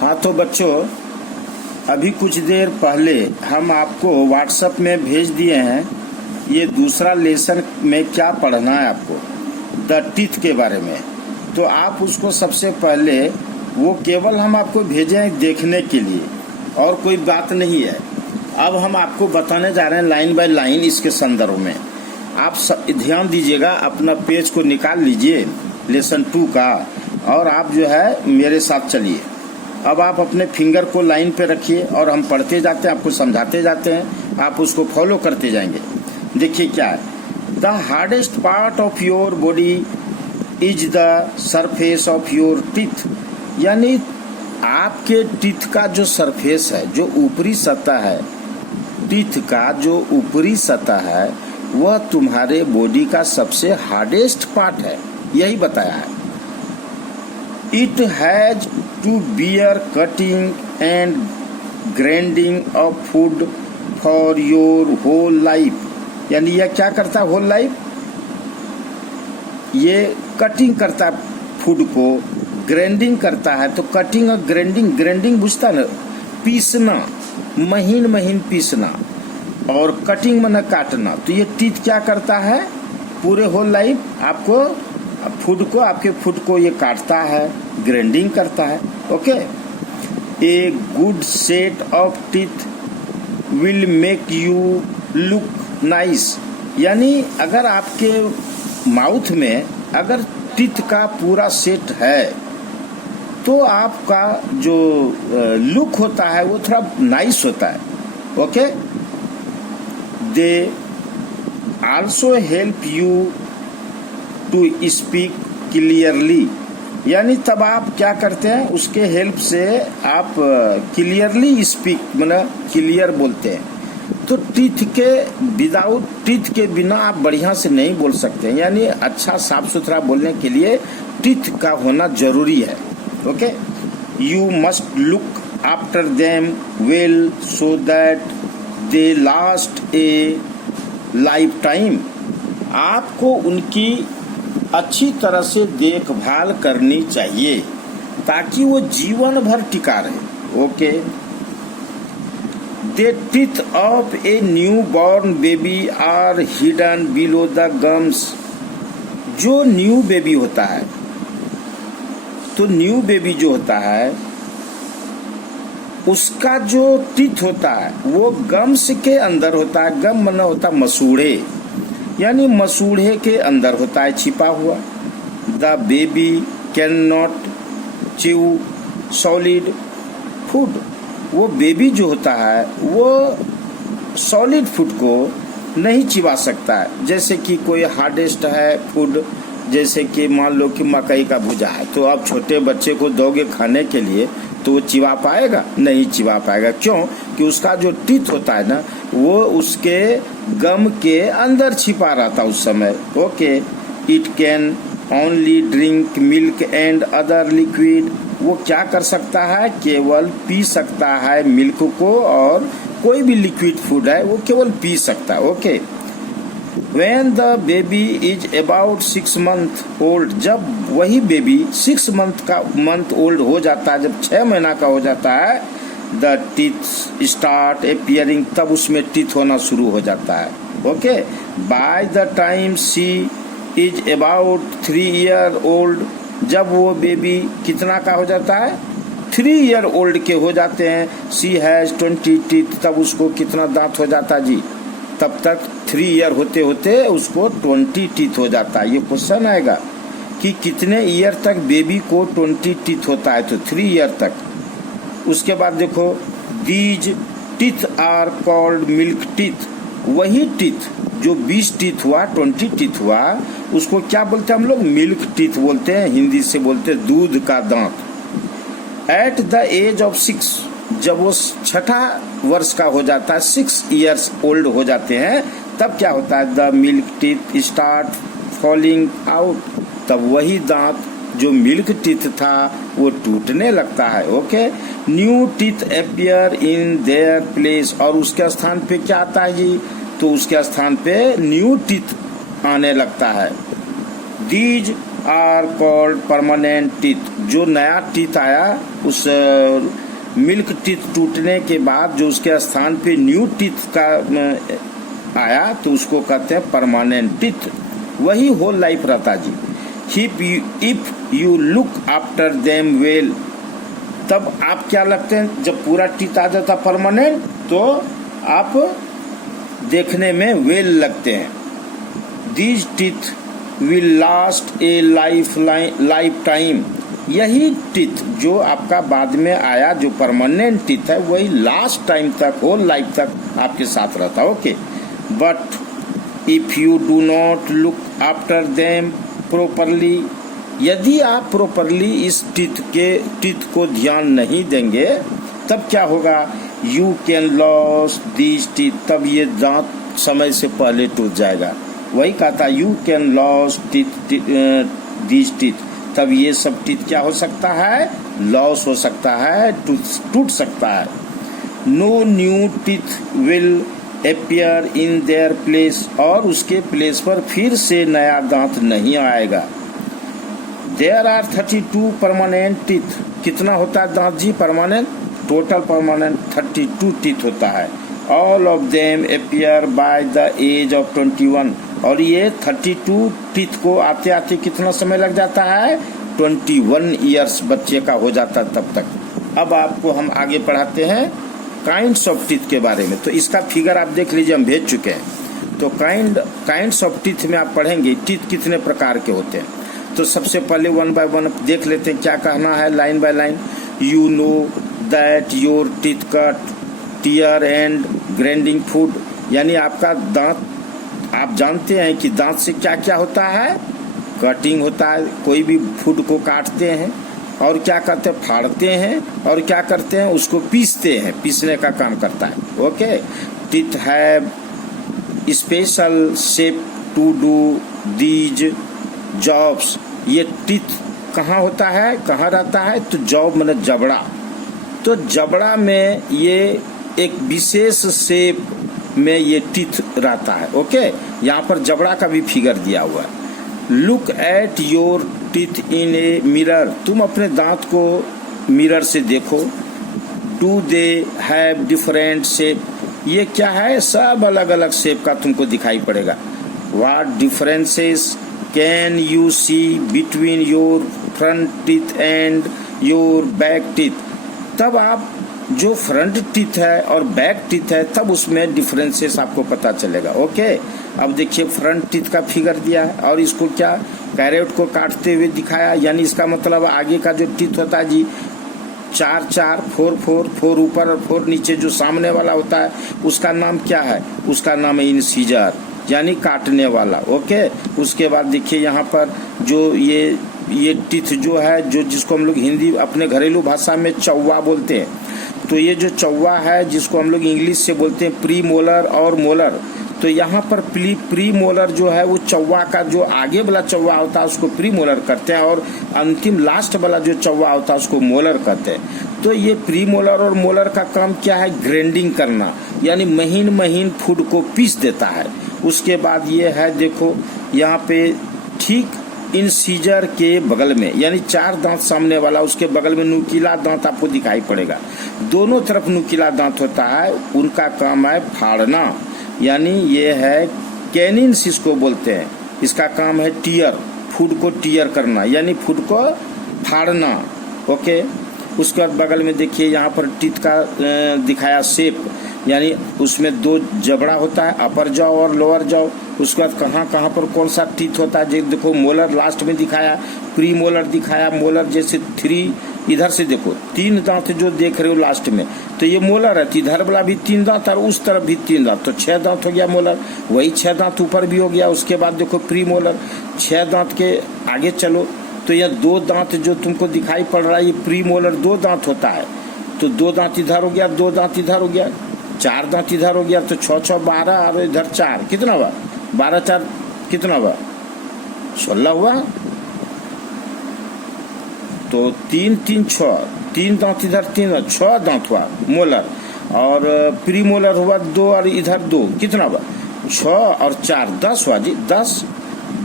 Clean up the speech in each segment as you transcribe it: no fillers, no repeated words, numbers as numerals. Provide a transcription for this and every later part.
हाँ तो बच्चों, अभी कुछ देर पहले हम आपको व्हाट्सएप में भेज दिए हैं ये दूसरा लेसन में क्या पढ़ना है आपको, द टीथ के बारे में। तो आप उसको सबसे पहले वो केवल हम आपको भेजे हैं देखने के लिए और कोई बात नहीं है। अब हम आपको बताने जा रहे हैं लाइन बाय लाइन इसके संदर्भ में। आप ध्यान दीजिएगा, अपना पेज को निकाल लीजिए लेसन 2 का और आप जो है मेरे साथ चलिए। अब आप अपने फिंगर को लाइन पे रखिए और हम पढ़ते जाते हैं, आपको समझाते जाते हैं, आप उसको फॉलो करते जाएंगे। देखिए क्या है, the hardest part of your body is the surface of your teeth. यानी आपके टीथ का जो सरफेस है, जो ऊपरी सतह है, टीथ का जो ऊपरी सतह है वह तुम्हारे बॉडी का सबसे हार्डेस्ट पार्ट है, यही बताया है। It has to bear cutting and grinding of food for your whole life. यानी यह क्या करता है होल लाइफ, ये कटिंग करता है फूड को, ग्राइंडिंग करता है। तो कटिंग और ग्राइंडिंग, ग्राइंडिंग बुझता ना, पीसना, महीन महीन पीसना, और कटिंग माने काटना। तो ये टीथ क्या करता है पूरे होल लाइफ, आपको फूड को, आपके फूड को ये काटता है, ग्राइंडिंग करता है। Okay, a good set of teeth will make you look nice. यानी अगर आपके माउथ में अगर टीथ का पूरा सेट है तो आपका जो लुक होता है वो थोड़ा नाइस होता है। Okay, they also help you to speak clearly. यानी तब आप क्या करते हैं, उसके हेल्प से आप क्लियरली स्पीक मतलब क्लियर बोलते हैं। तो टीथ के विदाउट, टीथ के बिना आप बढ़िया से नहीं बोल सकते हैं। यानी अच्छा साफ सुथरा बोलने के लिए टीथ का होना जरूरी है। Okay, you must look after them well so that they last A life time. आपको उनकी अच्छी तरह से देखभाल करनी चाहिए ताकि वो जीवन भर टिका रहे। Okay, the teeth of a new born baby are hidden below the gums. जो न्यू बेबी होता है, तो न्यू बेबी जो होता है उसका जो टीथ होता है वो गम्स के अंदर होता है। गम माना होता मसूड़े, यानी मसूड़े के अंदर होता है छिपा हुआ। The baby can not chew solid food. वो बेबी जो होता है वो सॉलिड फूड को नहीं चिबा सकता है। जैसे कि कोई हार्डेस्ट है फूड, जैसे कि मान लो कि मकई का भुजा है, तो आप छोटे बच्चे को दोगे खाने के लिए तो वो चिबा पाएगा? नहीं चिबा पाएगा। क्यों? कि उसका जो टीथ होता है ना वो उसके गम के अंदर छिपा रहता उस समय। Okay, it can only drink milk and other liquid. वो क्या कर सकता है, केवल पी सकता है मिल्क को, और कोई भी लिक्विड फूड है वो केवल पी सकता है। Okay, When the baby is about 6 month old, जब वही बेबी 6 मंथ ओल्ड हो जाता है, जब 6 महीना का हो जाता है, the teeth start appearing, तब उसमें टीथ होना शुरू हो जाता है। Okay, by the time she is about 3 year old, जब वो बेबी कितना का हो जाता है, 3 year old के हो जाते हैं, she has 20 teeth, तब उसको कितना दांत हो जाता है जी, तब तक 3 ईयर होते होते उसको 20 टीथ हो जाता है। ये क्वेश्चन आएगा कि कितने ईयर तक बेबी को 20 टीथ होता है, तो 3 ईयर तक। उसके बाद देखो, these teeth are called milk teeth. वही टीथ जो 20 टीथ हुआ, 20 टीथ हुआ, उसको क्या बोलते हैं हम लोग? मिल्क टीथ बोलते हैं, हिंदी से बोलते हैं दूध का दांत। एट द एज ऑफ 6, जब वो 6ठा वर्ष का हो जाता है, 6 इयर्स ओल्ड हो जाते हैं, तब क्या होता है, the milk teeth start falling out. तब वही दांत जो मिल्क टीथ था वो टूटने लगता है। Okay, new teeth appear in their place. और उसके स्थान पे क्या आता है जी, तो उसके स्थान पे न्यू टीथ आने लगता है। These are called permanent teeth. जो नया टीथ आया, उस मिल्क टीथ टूटने के बाद जो उसके स्थान पे न्यू टीथ का आया, तो उसको कहते हैं परमानेंट टीथ। वही होल लाइफ रहता जी। If you look after them well, तब आप क्या लगते हैं, जब पूरा टीथ आ जाता परमानेंट, तो आप देखने में वेल लगते हैं। These teeth will last A life time. यही टीथ जो आपका बाद में आया, जो परमानेंट टीथ है, वही लास्ट टाइम तक, होल लाइफ तक आपके साथ रहता है। Okay, but if you do not look after them properly, यदि आप प्रॉपरली इस टीथ को ध्यान नहीं देंगे, तब क्या होगा, you can loss these teeth, तब ये दांत समय से पहले टूट जाएगा। वही कहता, you can loss these teeth, तब ये सब टीथ क्या हो सकता है, लॉस हो सकता है, टूट सकता है। No new teeth will appear in their place, और उसके प्लेस पर फिर से नया दांत नहीं आएगा। There are 32 permanent teeth. कितना होता है दांत जी परमानेंट? टोटल परमानेंट 32 टीथ होता है। All of them appear by the age of 21, और ये 32 टीथ को आते आते कितना समय लग जाता है, 21 ईयर्स बच्चे का हो जाता है तब तक। अब आपको हम आगे पढ़ाते हैं काइंड्स ऑफ टीथ के बारे में। तो इसका फिगर आप देख लीजिए, हम भेज चुके हैं। तो काइंड्स ऑफ टीथ में आप पढ़ेंगे टीथ कितने प्रकार के होते हैं। तो सबसे पहले वन बाय वन देख लेते हैं, क्या कहना है line by line. You know that your teeth cut, tear and grinding food, यानी आपका दांत, आप जानते हैं कि दांत से क्या क्या होता है, कटिंग होता है, कोई भी फूड को काटते हैं, और क्या करते हैं, फाड़ते हैं, और क्या करते हैं, उसको पीसते हैं, पीसने का काम करता है। Okay, teeth have special shape to do these jobs. ये टीथ कहाँ होता है, कहाँ रहता है, तो जॉब मतलब जबड़ा। तो जबड़ा में ये एक विशेष शेप में ये टीथ रहता है। ओके, यहाँ पर जबड़ा का भी फिगर दिया हुआ है। Look at your teeth in a mirror, तुम अपने दांत को मिरर से देखो। Do they have different shape, ये क्या है, सब अलग अलग शेप का तुमको दिखाई पड़ेगा। What differences can you see between your front teeth and your back teeth, तब आप जो फ्रंट टीथ है और बैक टीथ है, तब उसमें डिफरेंसेस आपको पता चलेगा। ओके, अब देखिए फ्रंट टीथ का फिगर दिया है, और इसको क्या, कैरेट को काटते हुए दिखाया, यानी इसका मतलब आगे का जो टीथ होता है जी, 4 4 4 4 4 ऊपर और 4 नीचे, जो सामने वाला होता है उसका नाम क्या है, उसका नाम है इंसीजर, यानी काटने वाला। ओके, उसके बाद देखिए यहाँ पर जो ये टीथ जो है, जो जिसको हम लोग हिंदी अपने घरेलू भाषा में चौवा बोलते हैं, तो ये जो चौवा है जिसको हम लोग इंग्लिश से बोलते हैं प्री मोलर और मोलर, तो यहाँ पर प्री मोलर जो है वो चौवा का जो आगे वाला चौवा होता है उसको प्री मोलर करते हैं, और अंतिम लास्ट वाला जो चौवा होता है उसको मोलर कहते हैं। तो ये प्री मोलर और मोलर का काम क्या है, ग्राइंडिंग करना, यानी महीन महीन फूड को पीस देता है। उसके बाद ये है, देखो यहाँ पे ठीक इंसीजर के बगल में, यानी 4 दांत सामने वाला, उसके बगल में नुकीला दांत आपको दिखाई पड़ेगा। दोनों तरफ नुकीला दांत होता है, उनका काम है फाड़ना, यानी ये है कैनिन्स इसको बोलते हैं। इसका काम है टीयर, फूड को टीयर करना, यानी फूड को फाड़ना। ओके, उसके बाद बगल में देखिए यहाँ पर टीथ का दिखाया शेप, यानी उसमें 2 जबड़ा होता है, अपर जॉ और लोअर जॉ। उसके बाद कहाँ कहाँ पर कौन सा टीथ होता है, देखो मोलर लास्ट में दिखाया, प्री मोलर दिखाया, मोलर जैसे 3, इधर से देखो 3 दांत जो देख रहे हो लास्ट में, तो ये मोलर है, इधर वाला भी 3 दांत और उस तरफ भी 3 दांत, तो 6 दांत हो गया मोलर। वही 6 दांत ऊपर भी हो गया। उसके बाद देखो प्री मोलर, 6 दांत के आगे चलो तो यह 2 दांत जो तुमको दिखाई पड़ रहा है, ये प्री मोलर 2 दांत होता है, तो 2 दांत इधर हो गया, 2 दांत इधर हो गया, 4 दांत इधर हो गया, तो 6 6 12 और इधर 4, कितना हुआ, 12 4 कितना हुआ, 16 हुआ। तो 3 3 6, 3 दांत इधर 3, 6 दांत हुआ मोलर, और प्री मोलर हुआ 2 और इधर 2, कितना हुआ, 6 और 4 10 हुआ जी, 10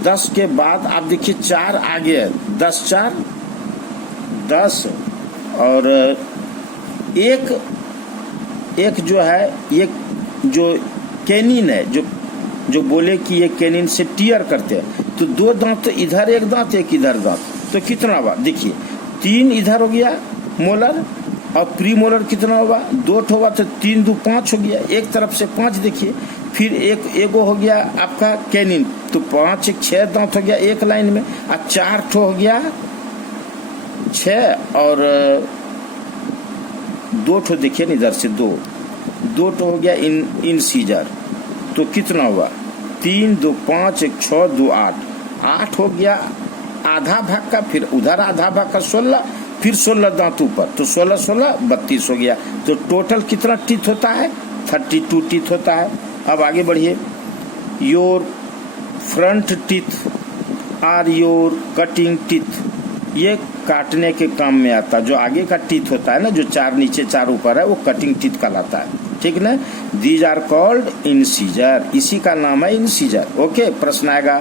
10 के बाद आप देखिए 4 आगे है, 10 4 10 और एक जो है, ये जो कैनिन है, जो बोले कि ये कैनिन से टीयर करते हैं, तो 2 दांत, इधर एक दांत एक इधर दांत, तो कितना हुआ देखिए 3 इधर हो गया मोलर, और प्री मोलर कितना होगा 2 होगा, तो 3 2 5 हो गया, एक तरफ से 5 देखिए, फिर एगो हो गया आपका कैनिन, तो 5 1 6 दांत हो गया एक लाइन में, और 4 हो गया 6, और 2 देखिए ना इधर से 2 हो गया इंसीजर, तो कितना हुआ 3 2 5 1 6 2 8 हो गया आधा भाग का, फिर उधर आधा भाग का 16, फिर 16 दांत ऊपर, तो 16 16 32 हो गया, तो टोटल कितना टीथ होता है 32 टीथ होता है। अब आगे बढ़िए, your front teeth are your cutting teeth, ये काटने के काम में आता है, जो आगे का टीथ होता है ना, जो 4 नीचे 4 ऊपर है, वो कटिंग टीथ कहलाता है, ठीक ना। दीज आर कॉल्ड इंसीजर, इसी का नाम है इंसीजर। ओके, प्रश्न आएगा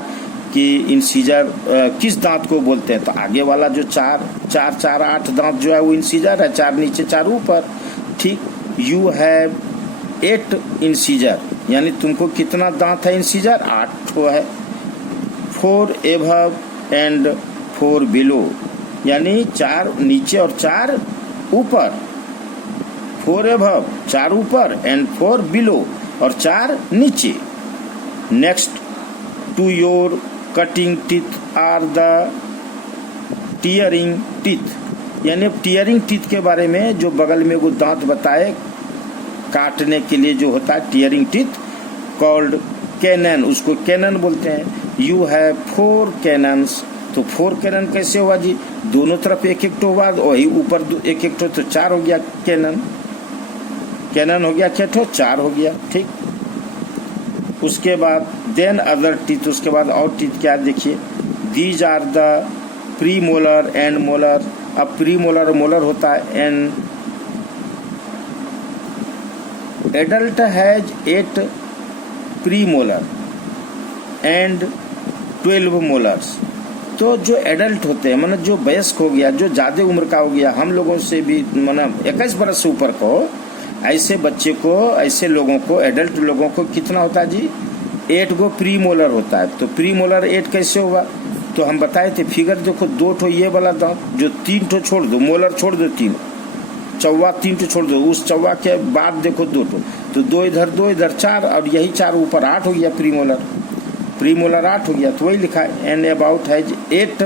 कि इंसीजर किस दांत को बोलते हैं, तो आगे वाला जो 4 4 8 दांत जो है वो इंसीजर है, 4 नीचे 4 ऊपर, ठीक। यू हैव 8 इंसीजर, यानी तुमको कितना दांत है इंसीजर 8 है। 4 एबव एंड 4 बिलो, यानी 4 नीचे और 4 ऊपर, 4 एबव 4 ऊपर एंड 4 बिलो और 4 नीचे। Next, to your cutting teeth are the tearing teeth, यानी टीयरिंग टीथ के बारे में जो बगल में वो दांत बताए काटने के लिए जो होता है टीयरिंग टीथ, कॉल्ड कैनन, उसको कैनन बोलते हैं। यू हैव 4 कैनन्स, तो 4 कैनन कैसे हुआ जी, दोनों तरफ एक एक हुआ, वही ऊपर एक एक, तो 4 हो गया कैनन, कैनन हो गया क्या, 4 हो गया, ठीक। उसके बाद देन अदर टीथ, उसके बाद और टीथ क्या देखिए, these are the pre molar and molar. अब प्री मोलर और मोलर होता है, and adult has 8 pre molar and 12 molars. तो जो एडल्ट होते हैं, मतलब जो वयस्क हो गया, जो ज्यादा उम्र का हो गया, हम लोगों से भी मतलब 21 बरस से ऊपर को, ऐसे बच्चे को, ऐसे लोगों को, एडल्ट लोगों को कितना होता है जी 8 गो प्री मोलर होता है। तो प्री मोलर 8 कैसे होगा, तो हम बताए थे फिगर देखो, 2 ये वाला दांत, जो 3 छोड़ दो, मोलर छोड़ दो 3, चौवा 3 छोड़ दो, उस चौवा के बाद देखो 2, तो 2 इधर 4, और यही 4 ऊपर 8 हो गया प्री मोलर 8 हो गया, तो वही लिखा है, and about has 8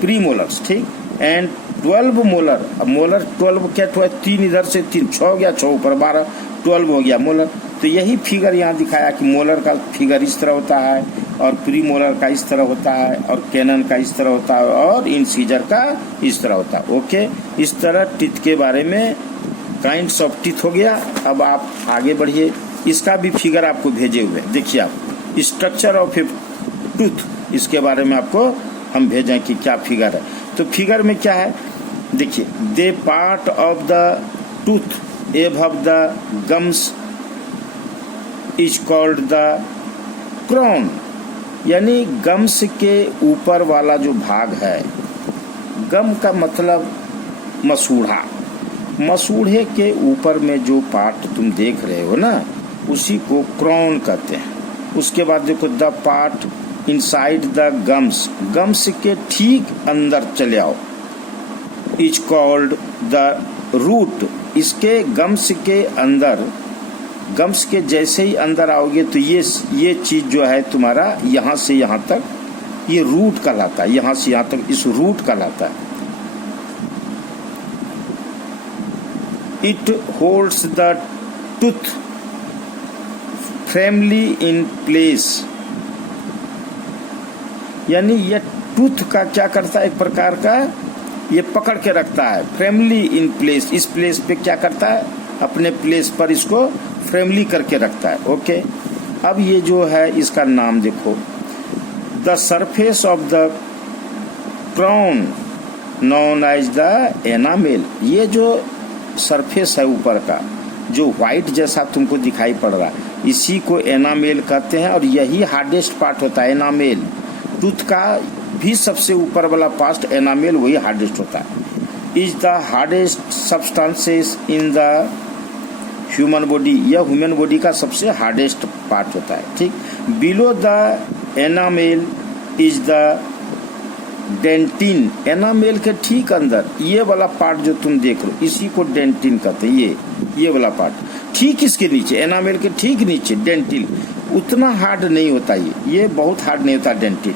pre molars, ठीक, एंड 12 मोलर। अब मोलर 12 क्या हुआ, 3 इधर से 3, 6 हो गया, 6 ऊपर 12, 12 हो गया मोलर। तो यही फिगर यहाँ दिखाया कि मोलर का फिगर इस तरह होता है, और प्री मोलर का इस तरह होता है, और कैनन का इस तरह होता है, और इंसीजर का इस तरह होता है। ओके, इस तरह टीथ के बारे में काइंड्स ऑफ टीथ हो गया। अब आप आगे बढ़िए, इसका भी फिगर आपको भेजे हुए, देखिए आप स्ट्रक्चर ऑफ ए टूथ, इसके बारे में आपको हम भेजें कि क्या फिगर है। तो फिगर में क्या है देखिए, the part of the tooth above the gums is called the crown, यानी गम्स के ऊपर वाला जो भाग है, गम का मतलब मसूड़ा, मसूड़े के ऊपर में जो पार्ट तुम देख रहे हो ना, उसी को क्राउन कहते हैं। उसके बाद देखो, the part inside the gums, gums के ठीक अंदर चले आओ, इज कॉल्ड द रूट, इसके गम्स के अंदर, गम्स के जैसे ही अंदर आओगे तो ये चीज जो है तुम्हारा यहाँ से यहाँ तक, ये रूट कहलाता है, यहाँ से यहाँ तक इस रूट कहलाता है। It holds the tooth firmly in place, यानी ये टूथ का क्या करता है, एक प्रकार का ये पकड़ के रखता है, फर्मली इन प्लेस, इस प्लेस पे क्या करता है, अपने प्लेस पर इसको फर्मली करके रखता है। ओके, अब ये जो है इसका नाम देखो, the surface of the crown known as the enamel, ये जो सरफेस है ऊपर का, जो व्हाइट जैसा तुमको दिखाई पड़ रहा है, इसी को एनामेल कहते हैं, और यही हार्डेस्ट पार्ट होता है एनामेल। टूथ का भी सबसे ऊपर वाला पार्ट एनामेल वही हार्डेस्ट होता है। Is the hardest substances in the human body, यह ह्यूमन बॉडी का सबसे हार्डेस्ट पार्ट होता है। ठीक, below the enamel is the dentin, enamel के ठीक अंदर ये वाला पार्ट जो तुम देख रहे हो इसी को डेंटिन कहते हैं। ये वाला पार्ट ठीक इसके नीचे, एनामेल के ठीक नीचे डेंटिन, उतना हार्ड नहीं होता ये बहुत हार्ड नहीं होता डेंटिन,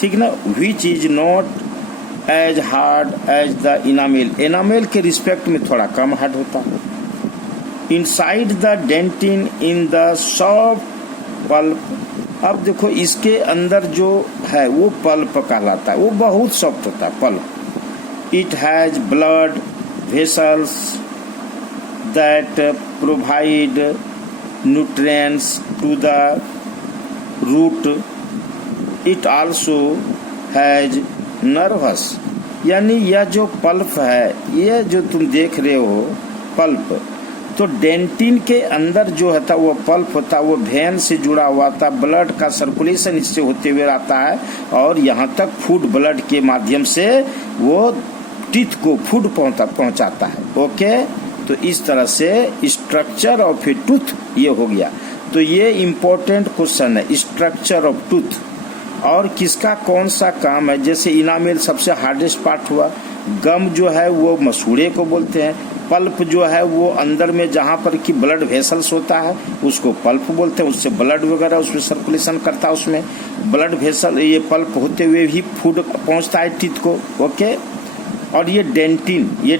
ठीक ना। Which is not as hard as the enamel, enamel के रिस्पेक्ट में थोड़ा कम हार्ड होता है। Inside the dentin in the soft pulp, अब देखो इसके अंदर जो है वो पल्प कहलाता है, वो बहुत सॉफ्ट होता है pulp. It has blood vessels that provide nutrients to the root. It also has nerves, यानी यह जो पल्प है, ये जो तुम देख रहे हो पल्प, तो डेंटिन के अंदर जो होता वो पल्प होता है वो वेन से जुड़ा हुआ था, ब्लड का सर्कुलेशन इससे होते हुए आता है और यहाँ तक फूड ब्लड के माध्यम से वो टीथ को फूड पहुँचाता है। ओके, तो इस तरह से स्ट्रक्चर ऑफ ए टूथ ये हो गया। तो ये इम्पोर्टेंट क्वेश्चन है, स्ट्रक्चर ऑफ टूथ और किसका कौन सा काम है। जैसे इनामेल सबसे हार्डेस्ट पार्ट हुआ, गम जो है वो मसूड़े को बोलते हैं, पल्प जो है वो अंदर में जहाँ पर कि ब्लड वेसल्स होता है उसको पल्प बोलते हैं, उससे ब्लड वगैरह उसमें सर्कुलेशन करता है, उसमें ब्लड वेसल ये पल्प होते हुए ही फूड पहुँचता है टीथ को। ओके, और ये डेंटिन, ये